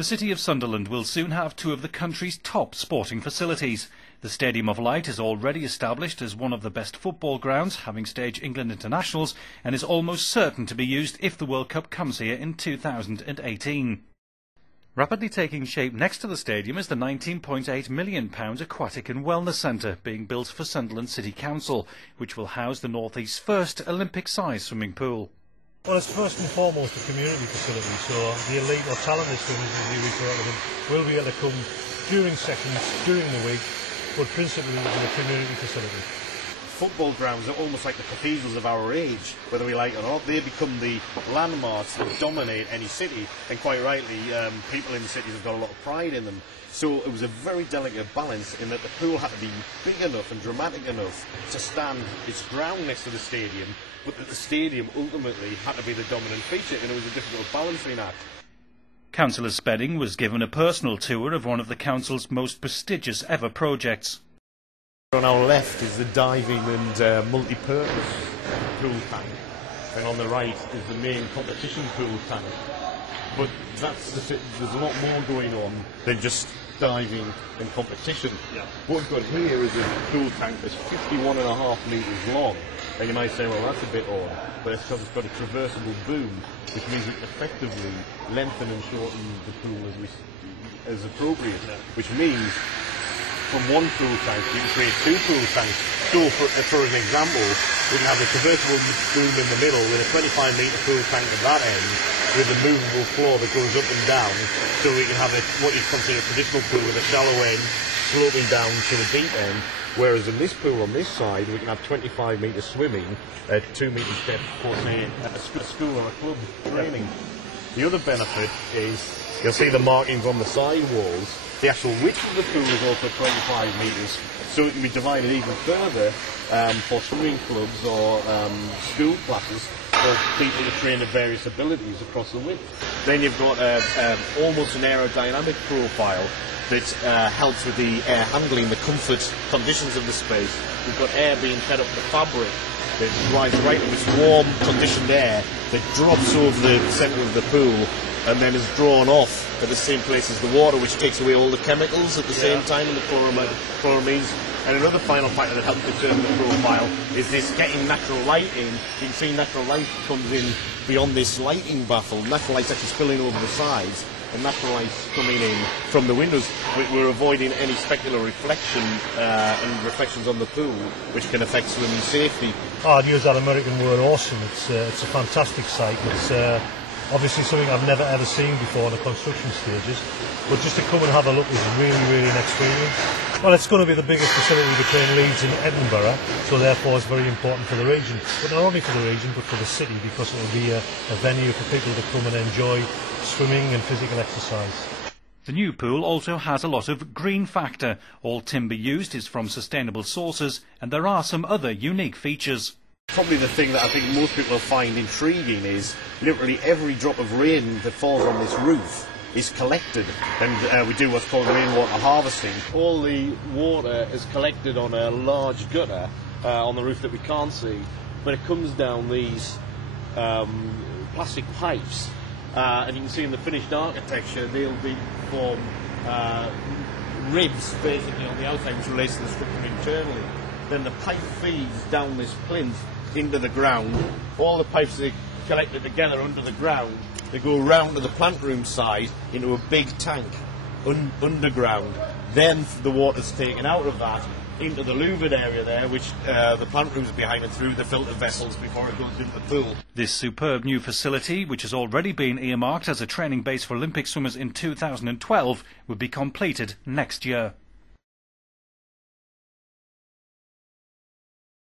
The city of Sunderland will soon have two of the country's top sporting facilities. The Stadium of Light is already established as one of the best football grounds, having staged England internationals, and is almost certain to be used if the World Cup comes here in 2018. Rapidly taking shape next to the stadium is the £19.8 million Aquatic and Wellness Centre being built for Sunderland City Council, which will house the North East's first Olympic-sized swimming pool. Well, it's first and foremost a community facility, so the elite or talented swimmers, as we refer to them, will be able to come during sessions, during the week, but principally in a community facility. Football grounds are almost like the cathedrals of our age, whether we like it or not. They become the landmarks that dominate any city, and quite rightly, people in the cities have got a lot of pride in them. So it was a very delicate balance in that the pool had to be big enough and dramatic enough to stand its ground next to the stadium, but that the stadium ultimately had to be the dominant feature, and it was a difficult balancing act. Councillor Spedding was given a personal tour of one of the council's most prestigious ever projects. On our left is the diving and multi-purpose pool tank, and on the right is the main competition pool tank. But there's a lot more going on than just diving and competition. Yeah. What we've got here is a pool tank that's 51.5 metres long. And you might say, well, that's a bit odd, but it's because it's got a traversable boom, which means we can effectively lengthen and shorten the pool as appropriate, which means from one pool tank you can create two pool tanks. So for an example, we can have a traversable boom in the middle with a 25-metre pool tank at that end with a movable floor that goes up and down, so we can have what you'd consider a traditional pool with a shallow end sloping down to the deep end. Whereas in this pool on this side, we can have 25 metres swimming at 2 metres depth for, say, a school or a club training. The other benefit is, you'll see the markings on the side walls. The actual width of the pool is also 25 metres, so it can be divided even further for swimming clubs or school classes for people to train at various abilities across the width. Then you've got almost an aerodynamic profile that helps with the air handling, the comfort conditions of the space. We've got air being fed up the fabric that drives right into this warm, conditioned air that drops over the centre of the pool and then is drawn off at the same place as the water, which takes away all the chemicals at the same time in the chloramines. And another final factor that helps determine the profile is this getting natural light in. You can see natural light comes in beyond this lighting baffle. Natural light's actually spilling over the sides, and natural light's coming in from the windows. We're avoiding any specular reflection and reflections on the pool, which can affect swimming safety. I'd use that American word awesome. It's a fantastic site. It's obviously something I've never ever seen before in the construction stages, but just to come and have a look is really an experience. Well, it's going to be the biggest facility between Leeds and Edinburgh, so therefore it's very important for the region. But not only for the region, but for the city, because it will be a venue for people to come and enjoy swimming and physical exercise. The new pool also has a lot of green factor. All timber used is from sustainable sources, and there are some other unique features. Probably the thing that I think most people find intriguing is literally every drop of rain that falls on this roof is collected, and we do what's called rainwater harvesting. All the water is collected on a large gutter on the roof that we can't see, but it comes down these plastic pipes, and you can see in the finished architecture they'll be form ribs basically on the outside, which relates to the structure internally. Then the pipe feeds down this plinth into the ground. All the pipes are collected together under the ground. They go round to the plant room side into a big tank underground. Then the water's taken out of that into the louvered area there, which the plant room's behind, and through the filter vessels before it goes into the pool. This superb new facility, which has already been earmarked as a training base for Olympic swimmers in 2012, will be completed next year.